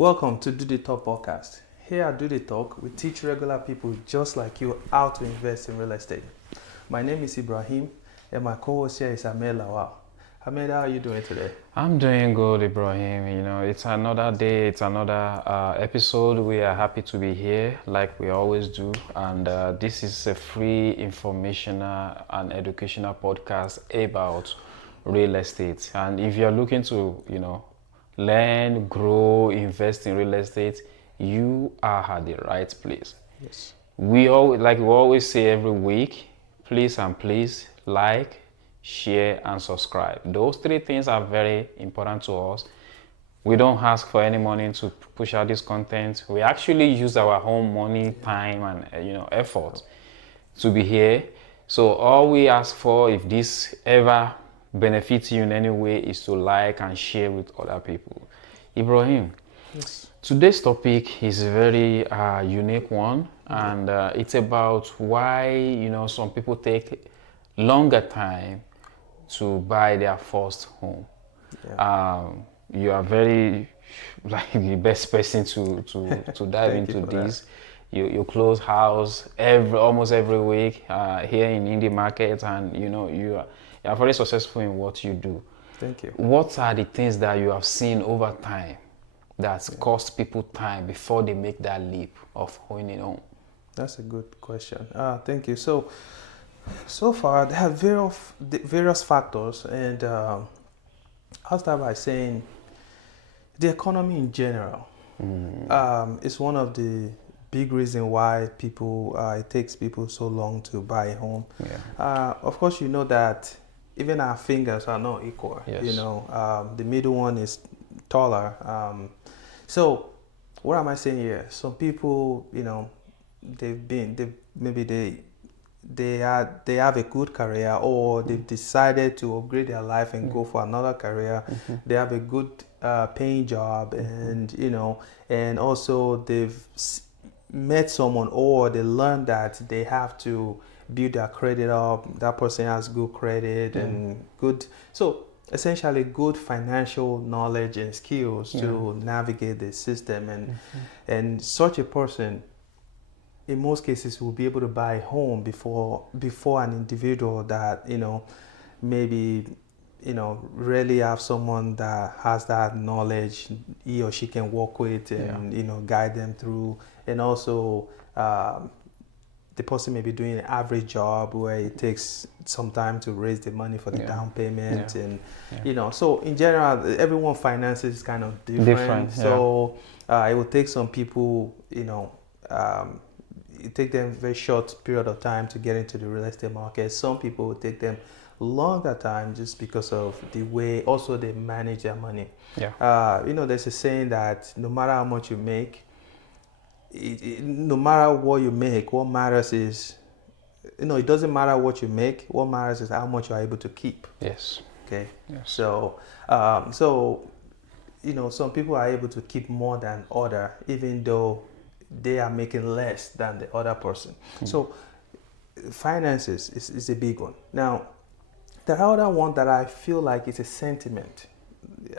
Welcome to Do the Talk podcast. Here at Do the Talk, we teach regular people just like you how to invest in real estate. My name is Ibrahim, and my co-host here is Ahmed Lawal. Ahmed, how are you doing today? I'm doing good, Ibrahim. It's another day, it's another episode. We are happy to be here, like we always do. And this is a free, informational, and educational podcast about real estate. And if you're looking to, learn, grow, invest in real estate, you are at the right place. Yes. We always say every week, please like, share, and subscribe. Those three things are very important to us. We don't ask for any money to push out this content. We actually use our own money, time, and effort to be here. So all we ask for, if this ever benefits you in any way, is to like and share with other people. Ibrahim, Yes. today's topic is a very unique one, and it's about why some people take longer time to buy their first home. Yeah. You are very the best person to dive Thank you into for this. You close house almost every week here in indie market, and you are very successful in what you do. Thank you. What are the things that you have seen over time that's cost people time before they make that leap of owning a home? That's a good question. Thank you. So far, there are various factors, and I'll start by saying the economy in general is one of the big reasons why it takes people so long to buy a home. Yeah. Of course, you know that even our fingers are not equal. Yes. The middle one is taller. So what am I saying here? Some people, they have a good career, or they've decided to upgrade their life and go for another career. They have a good paying job, and also they've met someone, or they learned that they have to build their credit up. That person has good credit and good, so essentially good financial knowledge and skills to navigate the system, and such a person in most cases will be able to buy a home before an individual that maybe really have someone that has that knowledge he or she can work with and guide them through. And also the person may be doing an average job where it takes some time to raise the money for the down payment, and so in general everyone's finances is kind of different. So it will take some people it take them a very short period of time to get into the real estate market. Some people will take them longer time just because of the way also they manage their money. There's a saying that no matter how much you make, no matter what you make, what matters is, it doesn't matter what you make. What matters is how much you're able to keep. Yes. Okay. Yes. So, some people are able to keep more than other, even though they are making less than the other person. So finances is a big one. Now, the other one that I feel like is a sentiment.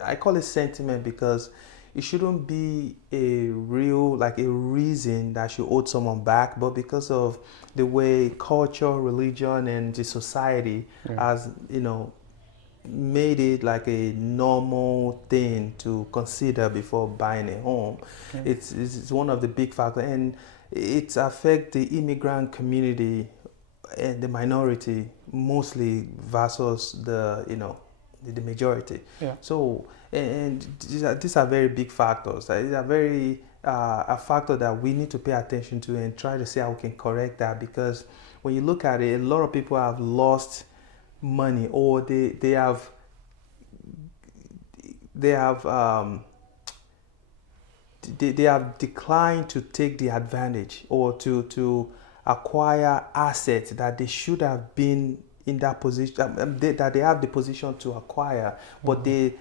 I call it sentiment because it shouldn't be a reason that you owe someone back, but because of the way culture, religion, and the society has, made it like a normal thing to consider before buying a home. It's one of the big factors, and it affects the immigrant community and the minority mostly versus the majority. So and these are very big factors. These are very a factor that we need to pay attention to and try to see how we can correct that, because when you look at it, a lot of people have lost money, or they have declined to take the advantage or to acquire assets that they should have been in that position, that they have the position to acquire, but they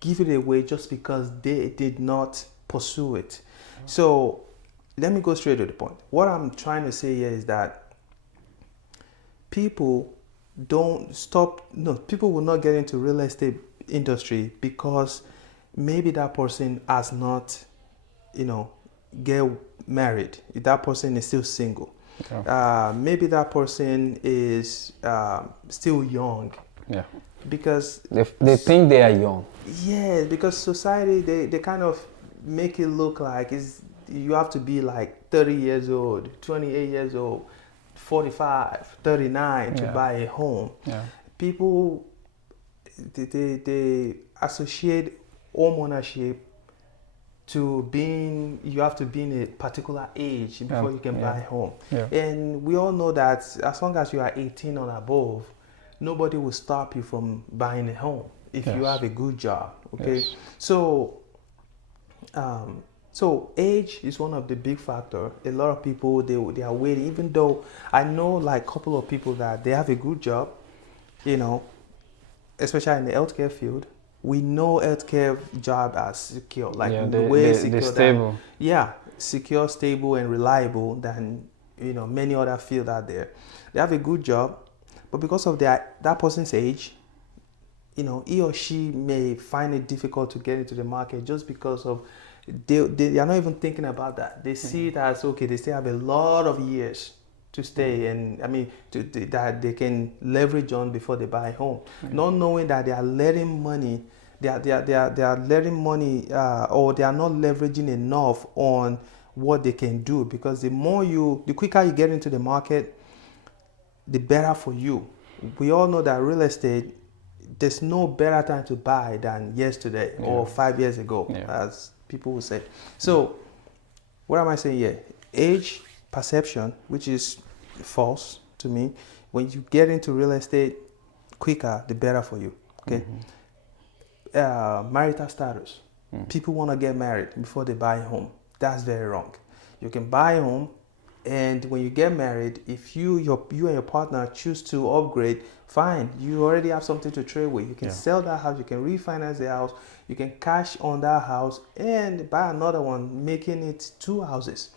give it away just because they did not pursue it. So let me go straight to the point. What I'm trying to say here is that people will not get into real estate industry because maybe that person has not, get married. If that person is still single. Yeah. Maybe that person is still young. Yeah. Because They think they are young. yeah, because society they kind of make it look like you have to be like 30 years old, 28 years old, 45, 39 to Yeah. buy a home. Yeah. People they associate home ownership to being you have to be in a particular age before you can buy a home. Yeah. And we all know that as long as you are 18 or above, nobody will stop you from buying a home if you Yes. have a good job. Okay. Yes. So so age is one of the big factor. A lot of people they are waiting, even though I know like a couple of people that they have a good job, especially in the healthcare field. We know healthcare job as secure, like Yeah, way secure they're stable. than secure, stable, and reliable than many other fields out there. They have a good job, but because of that person's age, he or she may find it difficult to get into the market just because of they are not even thinking about that. They see it as okay, they still have a lot of years to stay, and I mean that they can leverage on before they buy a home, not knowing that they are letting money, they are letting money, or they are not leveraging enough on what they can do, because the quicker you get into the market, the better for you. We all know that real estate, there's no better time to buy than yesterday or 5 years ago, as people will say. So, what am I saying here? Age perception, which is false to me. When you get into real estate quicker, the better for you. Okay. Marital status. People want to get married before they buy a home. That's very wrong. You can buy a home, and when you get married, if you and your partner choose to upgrade, fine. You already have something to trade with. You can sell that house. You can refinance the house. You can cash on that house and buy another one, making it 2 houses.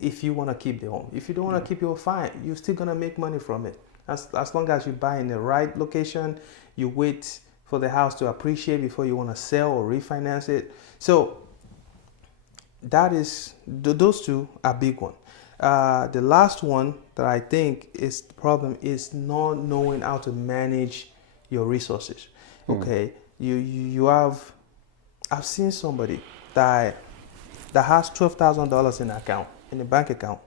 If you want to keep the home, if you don't want to keep your fine, you're still gonna make money from it. As long as you buy in the right location, you wait for the house to appreciate before you want to sell or refinance it. So that is those two are big one. The last one that I think is the problem is not knowing how to manage your resources. Okay, you have. I've seen somebody that has $12,000 in a bank account,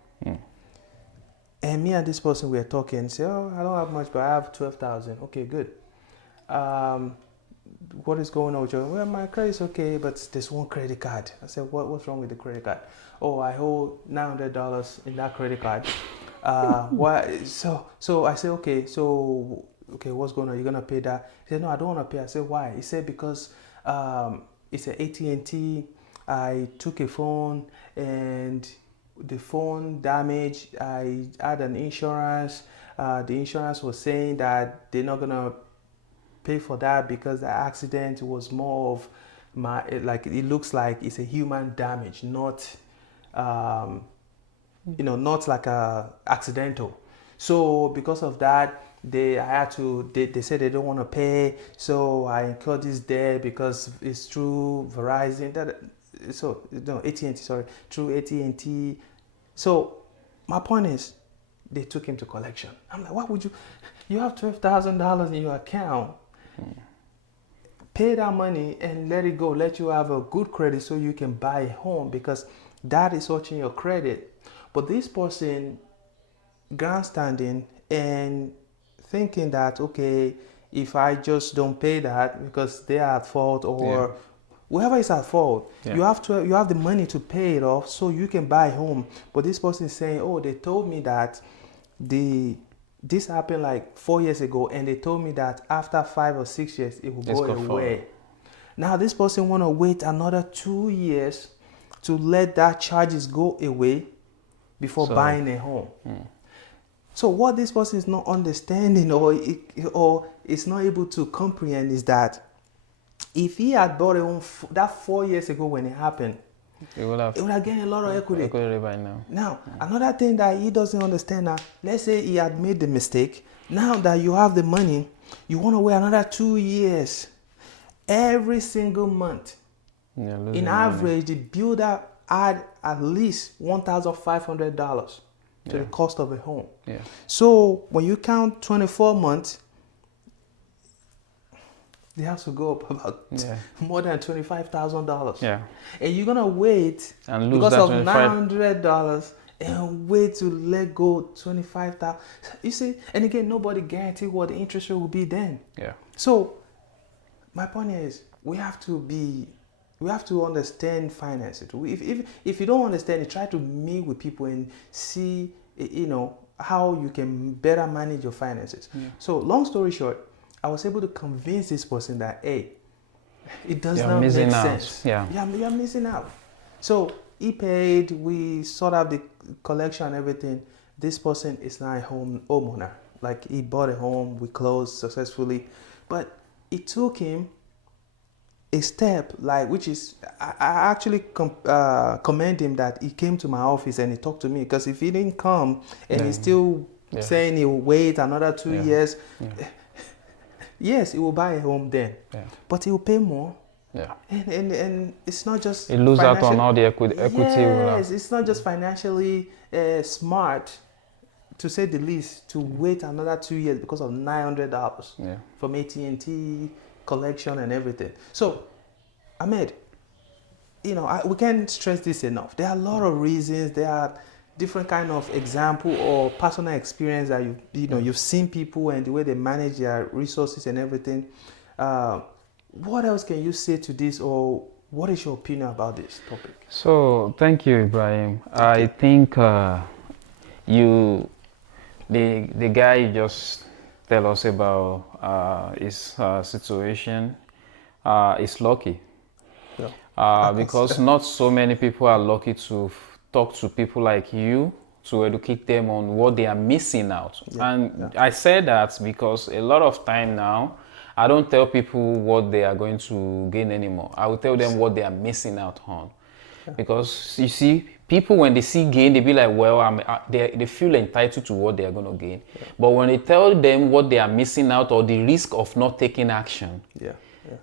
and me and this person were talking and say, "Oh, I don't have much, but I have 12,000. Okay, good. What is going on with you?" "Well, my credit's okay, but there's one credit card." I said, "What's wrong with the credit card?" "Oh, I owe $900 in that credit card." Why? So I said, "Okay, what's going on? You're gonna pay that?" He said, "No, I don't want to pay." I said, "Why?" He said, "Because it's an AT&T. I took a phone and the phone damaged. I had an insurance. The insurance was saying that they're not gonna pay for that because the accident was more of it looks like it's a human damage, not not like a accidental. So because of that, they said they don't want to pay. So I incurred this debt because it's through Verizon. AT&T, sorry, through AT&T. So my point is, they took him to collection. I'm like, why would you have $12,000 in your account? Pay that money and let it go. Let you have a good credit so you can buy a home, because that is watching your credit. But this person grandstanding and thinking that, okay, if I just don't pay that because they are at fault, or whoever is at fault, you have the money to pay it off so you can buy a home. But this person is saying, "Oh, they told me that this happened like 4 years ago, and they told me that after 5 or 6 years it will go away." Now this person want to wait another 2 years to let that charges go away before buying a home. So what this person is not understanding, or is not able to comprehend, is that if he had bought a home that 4 years ago when it happened, it would have gained a lot of equity by now. Now, another thing that he doesn't understand now, let's say he had made the mistake. Now that you have the money, you want to wait another 2 years. Every single month, Yeah, losing In money. average, the builder add at least $1,500 to the cost of a home. Yeah. So when you count 24 months, they have to go up about more than $25,000. Yeah. And you're gonna wait And lose because that of 25. $900 and wait to let go 25,000. You see, and again, nobody guarantee what the interest rate will be then. Yeah. So my point is, we have to understand finances. If you don't understand it, try to meet with people and see, how you can better manage your finances. Yeah. So long story short, I was able to convince this person that, hey, it does not make sense. Yeah. You're missing out. So he paid, we sort out the collection and everything. This person is now a homeowner. Like, he bought a home, we closed successfully. But it took him a step, which is, I actually commend him that he came to my office and he talked to me, because if he didn't come and he's still saying he'll wait another 2 years, yes, he will buy a home then, but he will pay more. Yeah. And it's not just he lose out on all the equity. Yes, it's not just financially smart, to say the least, to wait another 2 years because of $900 from AT&T collection and everything. So, Ahmed, we can't stress this enough. There are a lot of reasons. There are different kind of example or personal experience that you've seen people and the way they manage their resources and everything. What else can you say to this, or what is your opinion about this topic? So, thank you, Ibrahim. I think the guy you just tell us about his situation is lucky. Because not so many people are lucky to talk to people like you to educate them on what they are missing out. I say that because a lot of time now, I don't tell people what they are going to gain anymore. I will tell them what they are missing out on. Because you see, people, when they see gain, they be like, well, they feel entitled to what they are going to gain. But when they tell them what they are missing out or the risk of not taking action,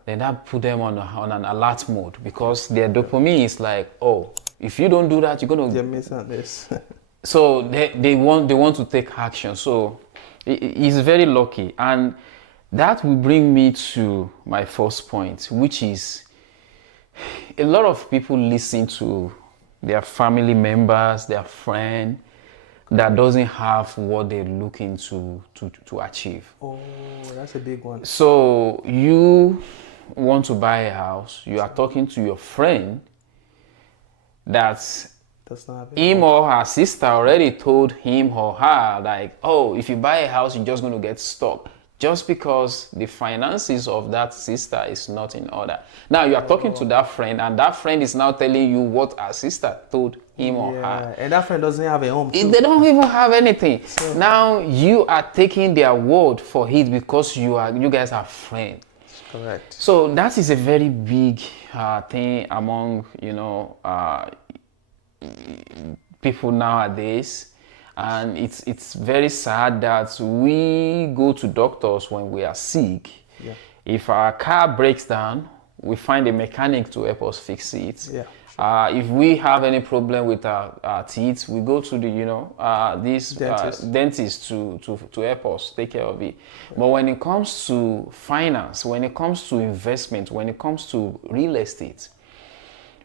then that put them on an alert mode, because their dopamine is like, oh, if you don't do that, you're going to... They're missing this. So they want to take action. So he's very lucky. And that will bring me to my first point, which is a lot of people listen to their family members, their friend, that doesn't have what they're looking to achieve. Oh, that's a big one. So you want to buy a house, you are talking to your friend that him or her sister already told him or her, like, oh, if you buy a house, you're just going to get stuck, just because the finances of that sister is not in order. Now you are talking to that friend, and that friend is now telling you what her sister told him or her. And that friend doesn't have a home too. They don't even have anything. So, now you are taking their word for it because you guys are friends. Correct. So that is a very big thing among people nowadays. And it's very sad that we go to doctors when we are sick. If our car breaks down, we find a mechanic to help us fix it. If we have any problem with our teeth, we go to the dentist to help us take care of it. But when it comes to finance, when it comes to investment, when it comes to real estate,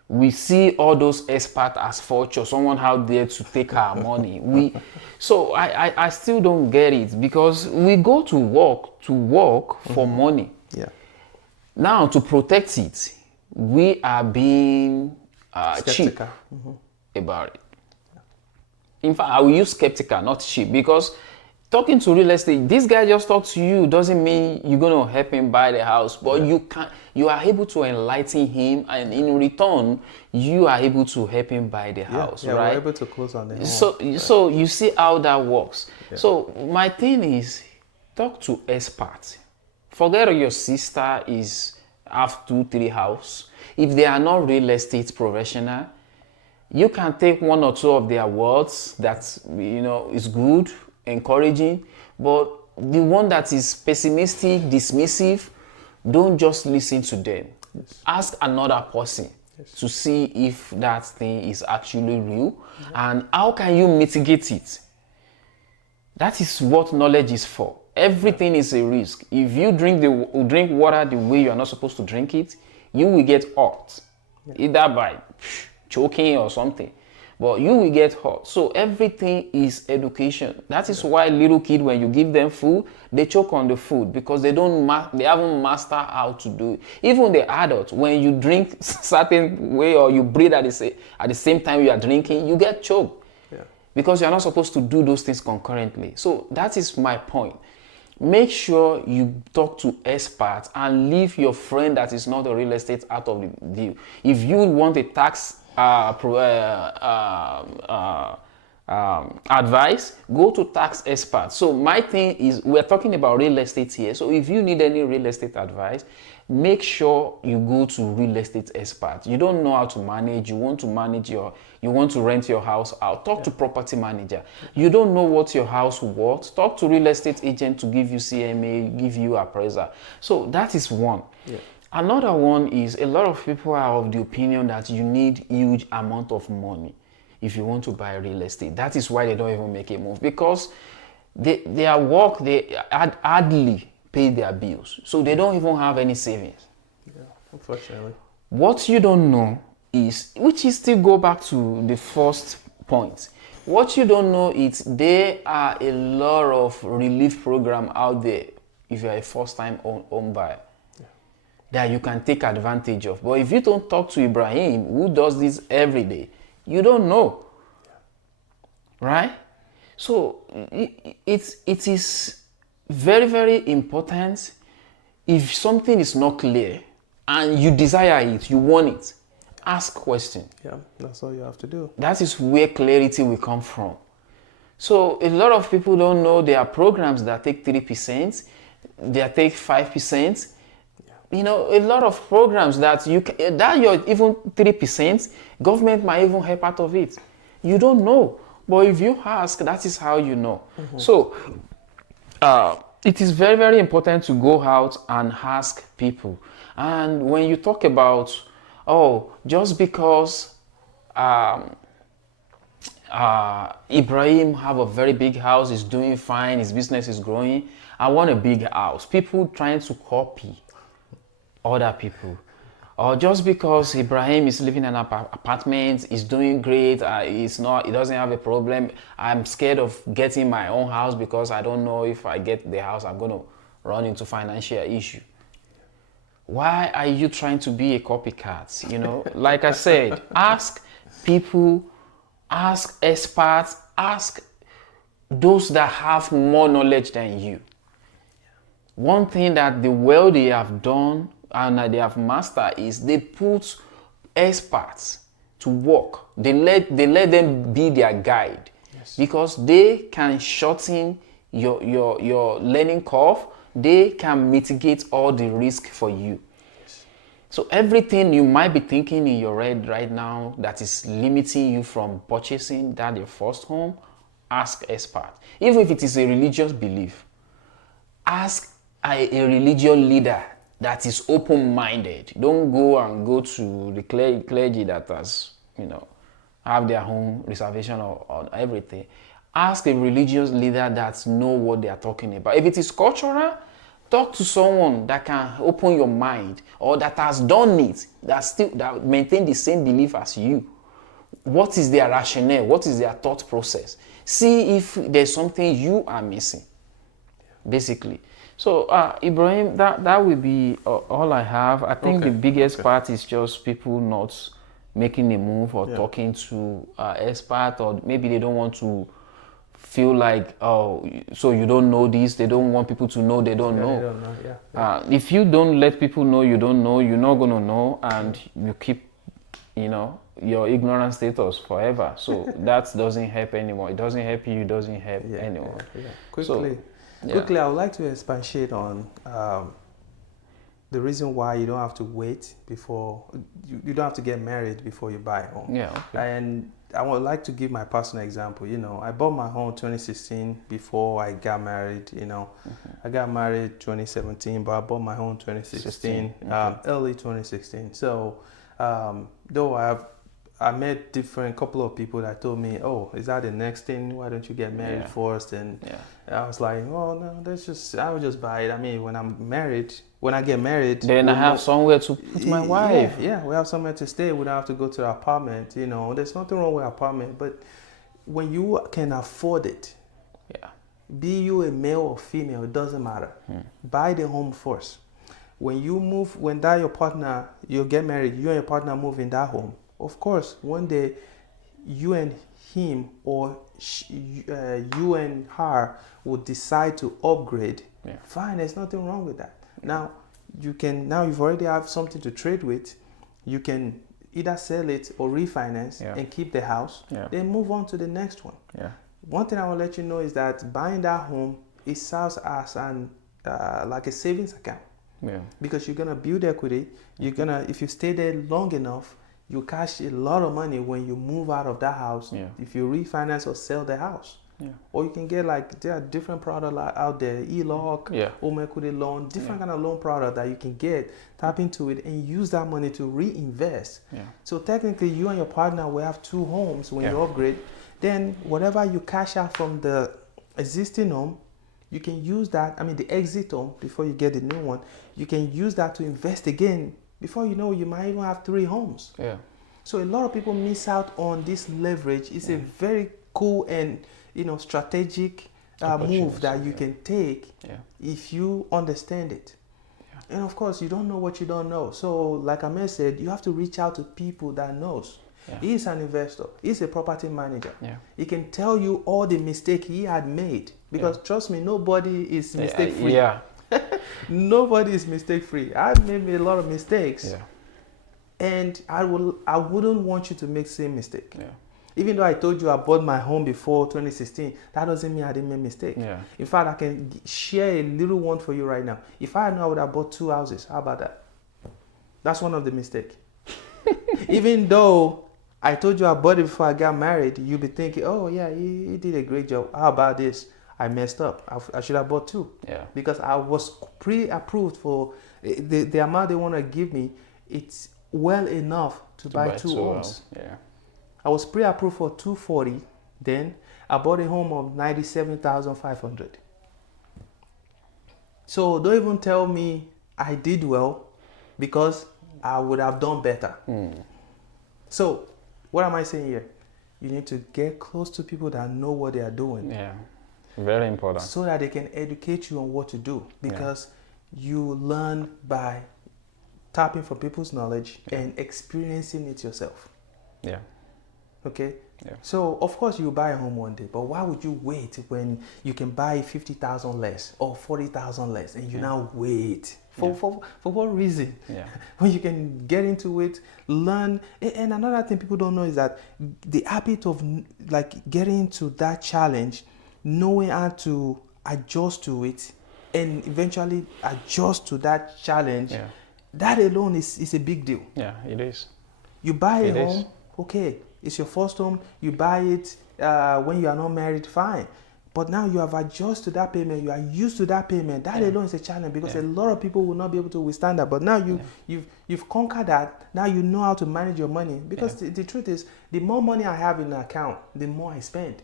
we see all those experts as fortune, someone out there to take our money. So I still don't get it, because we go to work for money. Now, to protect it, we are being cheap about it. In fact, I will use skeptical, not cheap, because talking to real estate, this guy just talked to you doesn't mean you're going to help him buy the house, but you are able to enlighten him, and in return, you are able to help him buy the house, right? We're able to close on the home. So you see how that works. So my thing is, talk to experts. Forget your sister have 2-3 houses. If they are not real estate professional, you can take one or two of their words that is good, encouraging, but the one that is pessimistic, dismissive, don't just listen to them. Ask another person to see if that thing is actually real and how can you mitigate it. That is what knowledge is for. Everything is a risk. If you drink water the way you are not supposed to drink it, you will get hurt, either by choking or something. But you will get hurt. So everything is education. That is why little kids, when you give them food, they choke on the food because they haven't mastered how to do it. Even the adults, when you drink certain way or you breathe at the same time you are drinking, you get choked. Because you are not supposed to do those things concurrently. So that is my point. Make sure you talk to experts and leave your friend that is not a real estate out of the deal. If you want a tax advice, go to tax experts. So my thing is, we're talking about real estate here. So if you need any real estate advice, make sure you go to real estate experts. You don't know how to manage, you want to rent your house out, talk to property manager. You don't know what your house worth, talk to real estate agent to give you CMA, give you appraiser. So that is one. Another one is, a lot of people are of the opinion that you need huge amount of money if you want to buy real estate. That is why they don't even make a move, because their work, they hardly pay their bills. So they don't even have any savings. Unfortunately. What you don't know is, which is still go back to the first point. What you don't know is there are a lot of relief program out there if you're a first-time home buyer that you can take advantage of. But if you don't talk to Ibrahim, who does this every day, you don't know, right? So it is very, very important. If something is not clear and you desire it, you want it, ask questions. That's all you have to do. That is where clarity will come from. So a lot of people don't know there are programs that take 3%, they take 5%. You know, a lot of programs that you're even 3%, government might even help out of it. You don't know. But if you ask, that is how you know. So it is very, very important to go out and ask people. And when you talk about, just because Ibrahim have a very big house, is doing fine, his business is growing, I want a big house. People trying to copy other people, or just because Ibrahim is living in an apartment, is doing great, he doesn't have a problem, I'm scared of getting my own house because I don't know if I get the house I'm going to run into financial issue. Why are you trying to be a copycat? You know, like I said, ask people, ask experts, ask those that have more knowledge than you. One thing that the wealthy have done and that they have mastered is they put experts to work. They let them be their guide, because they can shorten your learning curve. They can mitigate all the risk for you. So everything you might be thinking in your head right now that is limiting you from purchasing that your first home, ask expert. Even if it is a religious belief, ask a religious leader that is open-minded. Don't go to the clergy that has, have their own reservation on everything. Ask a religious leader that know what they are talking about. If it is cultural, talk to someone that can open your mind, or that has done it, that maintain the same belief as you. What is their rationale? What is their thought process? See if there's something you are missing, basically. So, Ibrahim, that will be all I have. I think the biggest part is just people not making a move or talking to expert, or maybe they don't want to feel like, so you don't know this. They don't want people to know they don't know. They don't know. If you don't let people know you don't know, you're not going to know, and you keep, your ignorant status forever. So that doesn't help anymore. It doesn't help you. It doesn't help anyone. Quickly, I would like to expatiate on the reason why you don't have to wait before you don't have to get married before you buy a home. Yeah. Okay. And I would like to give my personal example. I bought my home 2016 before I got married. I got married 2017, but I bought my home 2016, early 2016. So though I met couple of people that told me, oh, is that the next thing? Why don't you get married first? And I was like, oh no, I will just buy it. I mean, when I get married, then I have somewhere to put my wife. Yeah, we have somewhere to stay. We don't have to go to the apartment. There's nothing wrong with apartment, but when you can afford it, be you a male or female, it doesn't matter. Buy the home first. When you move, when that your partner, you get married, you and your partner move in that home. Of course, one day, you and him or you and her will decide to upgrade. Fine, there's nothing wrong with that. Now you've already have something to trade with. You can either sell it or refinance and keep the house. Then move on to the next one. One thing I will let you know is that buying that home, it serves as like a savings account. Because you're gonna build equity. If you stay there long enough, you cash a lot of money when you move out of that house. If you refinance or sell the house. Or you can get there are different products out there, e-lock, home equity loan, different kind of loan product that you can get, tap into it and use that money to reinvest. So technically you and your partner will have two homes when you upgrade. Then whatever you cash out from the existing home, you can use that, the exit home before you get the new one, you can use that to invest again. Before you know, you might even have 3 homes. So a lot of people miss out on this leverage. It's a very cool and strategic move that you can take if you understand it. And of course, you don't know what you don't know. So like Ahmed said, you have to reach out to people that knows. He's an investor. He's a property manager. He can tell you all the mistake he had made. Because trust me, nobody is mistake free. Nobody is mistake free. I've made a lot of mistakes. And I wouldn't want you to make the same mistake. Even though I told you I bought my home before 2016, that doesn't mean I didn't make a mistake. In fact, I can share a little one for you right now. If I know I would have bought 2 houses, how about that? That's one of the mistakes. Even though I told you I bought it before I got married, you'll be thinking, oh yeah, he did a great job. How about this? I messed up. I should have bought 2. Because I was pre-approved for the amount they want to give me. It's well enough to buy 2 homes. I was pre-approved for 240. Then I bought a home of 97,500. So don't even tell me I did well, because I would have done better. So what am I saying here? You need to get close to people that know what they are doing. Very important. So that they can educate you on what to do. Because you learn by tapping from people's knowledge and experiencing it yourself. Okay? So, of course, you buy a home one day, but why would you wait when you can buy 50,000 less or 40,000 less and you now wait? For what reason? When you can get into it, learn. And another thing people don't know is that the habit of getting to that challenge, knowing how to adjust to it and eventually adjust to that challenge, that alone is a big deal. It is. You buy a home, okay, it's your first home, you buy it when you are not married, fine. But now you have adjusted to that payment, you are used to that payment. That alone is a challenge, because a lot of people will not be able to withstand that. But now you've conquered that. Now you know how to manage your money. Because the truth is, the more money I have in an account, the more I spend.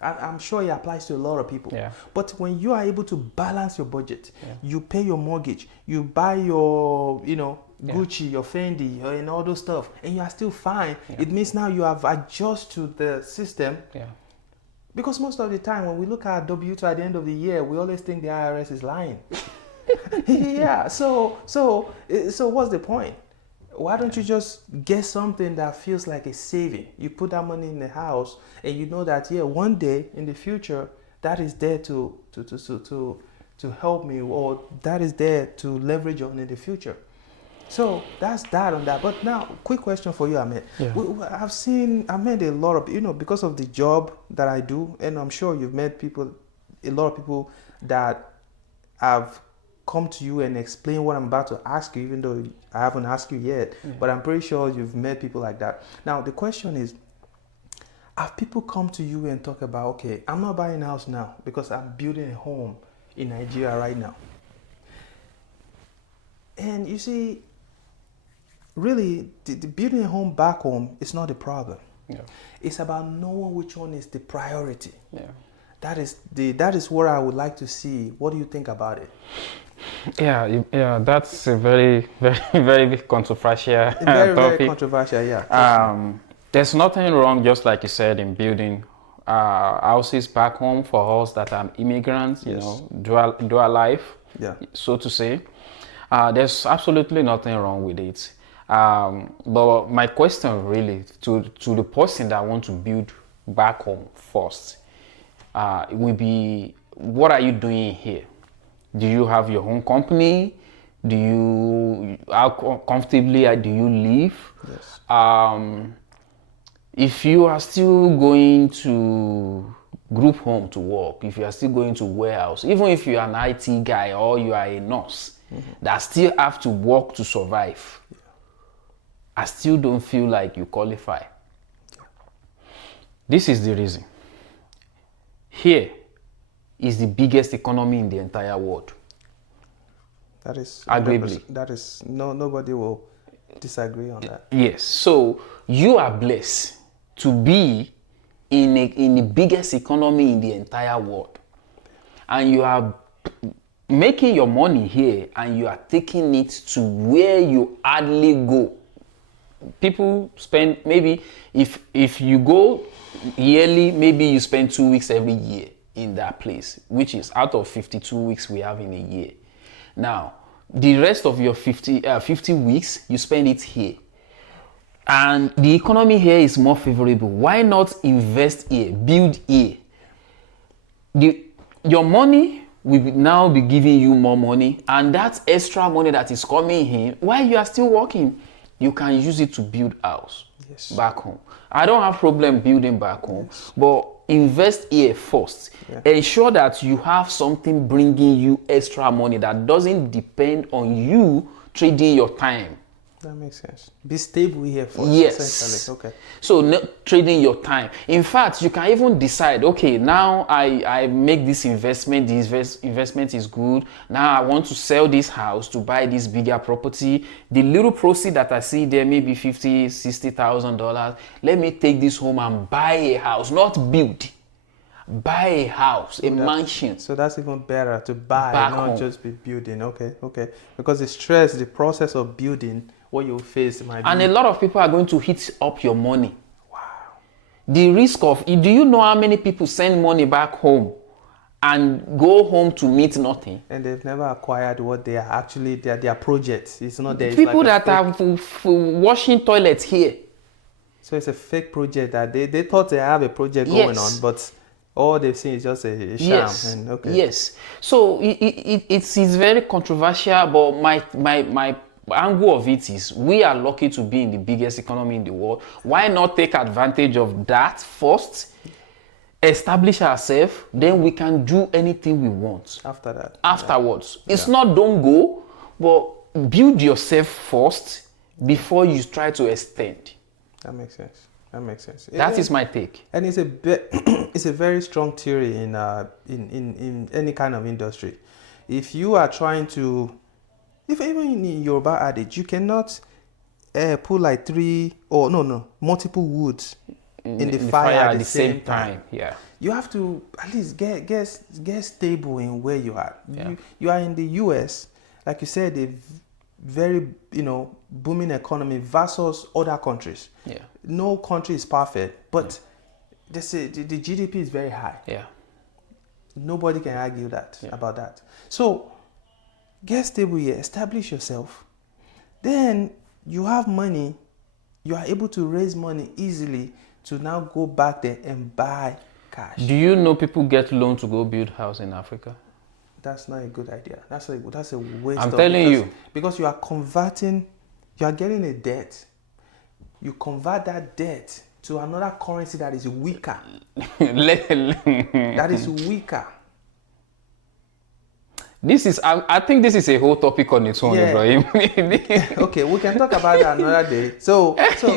I'm sure it applies to a lot of people. But when you are able to balance your budget, you pay your mortgage, you buy your, Gucci, your Fendi, and all those stuff, and you are still fine. It means now you have adjusted to the system. Because most of the time when we look at W2 at the end of the year, we always think the IRS is lying. So what's the point? Why don't you just get something that feels like a saving? You put that money in the house, and you know that one day in the future, that is there to help me, or that is there to leverage on in the future. So that's that on that. But now, quick question for you, Ahmed. I've met a lot of, because of the job that I do, and I'm sure you've met a lot of people that have come to you and explain what I'm about to ask you, even though I haven't asked you yet. But I'm pretty sure you've met people like that. Now, the question is, have people come to you and talk about, okay, I'm not buying a house now because I'm building a home in Nigeria right now? And you see, really, the building a home back home is not the problem. Yeah. It's about knowing which one is the priority. Yeah. That is what I would like to see. What do you think about it? Yeah, that's a very, very, very controversial Very, very topic. controversial, yeah. There's nothing wrong, just like you said, in building houses back home for us that are immigrants, you know, dual life, so to say. There's absolutely nothing wrong with it. But my question really to the person that want to build back home first will be, what are you doing here? Do you have your own company? How comfortably do you live? Yes. If you are still going to group home to work, if you are still going to warehouse, even if you are an IT guy or you are a nurse that still have to work to survive, I still don't feel like you qualify. This is the reason. Here is the biggest economy in the entire world. That is arguably. That is nobody will disagree on that. Yes. So you are blessed to be in the biggest economy in the entire world, and you are making your money here, and you are taking it to where you hardly go. People spend, maybe if you go yearly, maybe you spend 2 weeks every year in that place, which is out of 52 weeks we have in a year. Now, the rest of your 50 weeks, you spend it here. And the economy here is more favorable. Why not invest here, build here? Your money will now be giving you more money, and that extra money that is coming in while you are still working, you can use it to build house back home. I don't have problem building back home, but invest here first. Ensure that you have something bringing you extra money that doesn't depend on you trading your time. That makes sense. Be stable here first. Yes. Essentially. Okay. So not trading your time. In fact, you can even decide, okay, now I make this investment. This investment is good. Now I want to sell this house to buy this bigger property. The little proceed that I see there, maybe $50,000, $60,000. Let me take this home and buy a house, not build. Buy a house, a mansion. So that's even better, to buy, Back not home. just be building. Okay. Because the process of building, what you face might be. And a lot of people are going to hit up your money. Wow. The risk of, do you know how many people send money back home and go home to meet nothing? And they've never acquired what they are actually, their projects. It's not there. People that are washing toilets here. So it's a fake project that they thought they have a project going on, but all they've seen is just a sham. Yes. And, Yes. So it's very controversial, but my angle of it is, we are lucky to be in the biggest economy in the world. Why not take advantage of that first, establish ourselves, then we can do anything we want after that. Afterwards. It's not don't go, but build yourself first before you try to extend. That makes sense. That is my take. And it's a very strong theory in any kind of industry. If you are trying to, even in Yoruba adage, you cannot put like multiple woods in the fire at the same time. Yeah. You have to at least get stable in where you are. Yeah. You are in the US, like you said, a very booming economy versus other countries. Yeah. No country is perfect, but the GDP is very high. Yeah. Nobody can argue about that. So get stable here, establish yourself. Then you have money, you are able to raise money easily to now go back there and buy cash. Do you know people get loan to go build house in Africa? That's not a good idea. That's a waste. I'm telling you. Because you are getting a debt. You convert that debt to another currency that is weaker. This is, I think this is a whole topic on its own, Yeah. Ibrahim. Okay, we can talk about that another day.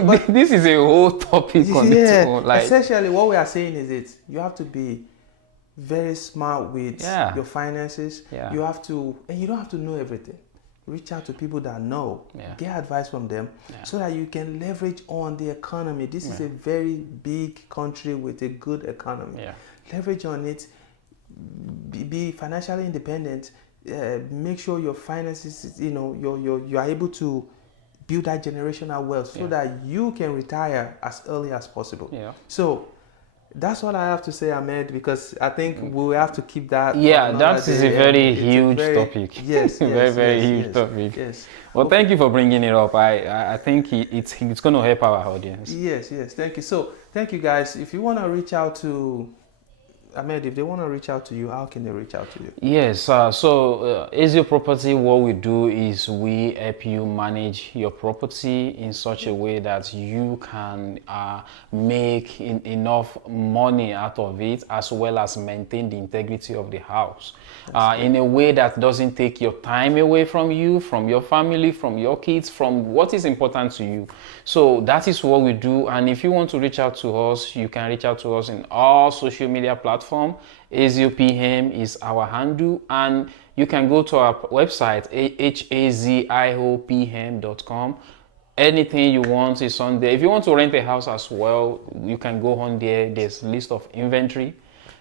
But This is a whole topic on its yeah, own. Like, essentially what we are saying is you have to be very smart with Yeah. your finances. Yeah. You have to, and you don't have to know everything. Reach out to people that know. Yeah. Get advice from them so that you can leverage on the economy. This is a very big country with a good economy. Yeah. Leverage on it. Be financially independent. Make sure your finances, you are able to build that generational wealth so that you can retire as early as possible. Yeah. So that's what I have to say, Ahmed, because I think we will have to keep that. Yeah, for that another is day, a very and it's huge topic. Yes, very huge yes, topic. Yes. Well, thank you for bringing it up. I think it's going to help our audience. Yes, thank you. So thank you guys. If you want to reach out to Ahmed, if they want to reach out to you, how can they reach out to you? Yes, as your property, what we do is we help you manage your property in such a way that you can make enough money out of it, as well as maintain the integrity of the house in a way that doesn't take your time away from you, from your family, from your kids, from what is important to you. So that is what we do. And if you want to reach out to us, you can reach out to us in all social media platforms. AzioPM is our handle, and you can go to our website haziopm.com. Anything you want is on there. If you want to rent a house as well, you can go on there. There's a list of inventory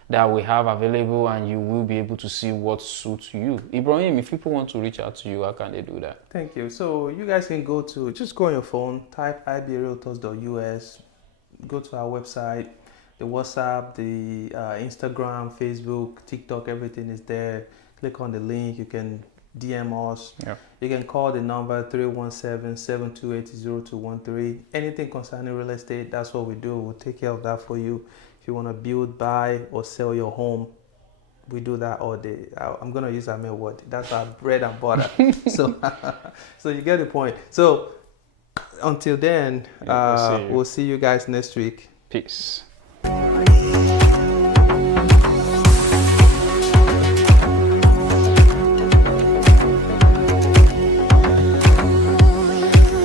that we have available, and you will be able to see what suits you. Ibrahim, if people want to reach out to you, how can they do that? Thank you. So you guys can just go on your phone, type ibrealtors.us, go to our website, the WhatsApp, the Instagram, Facebook, TikTok, everything is there. Click on the link. You can DM us. Yeah. You can call the number 317-728-0213. Anything concerning real estate, that's what we do. We'll take care of that for you. If you want to build, buy, or sell your home, we do that all day. I'm going to use Ahmed word. That's our bread and butter. So you get the point. So until then, we'll see you guys next week. Peace.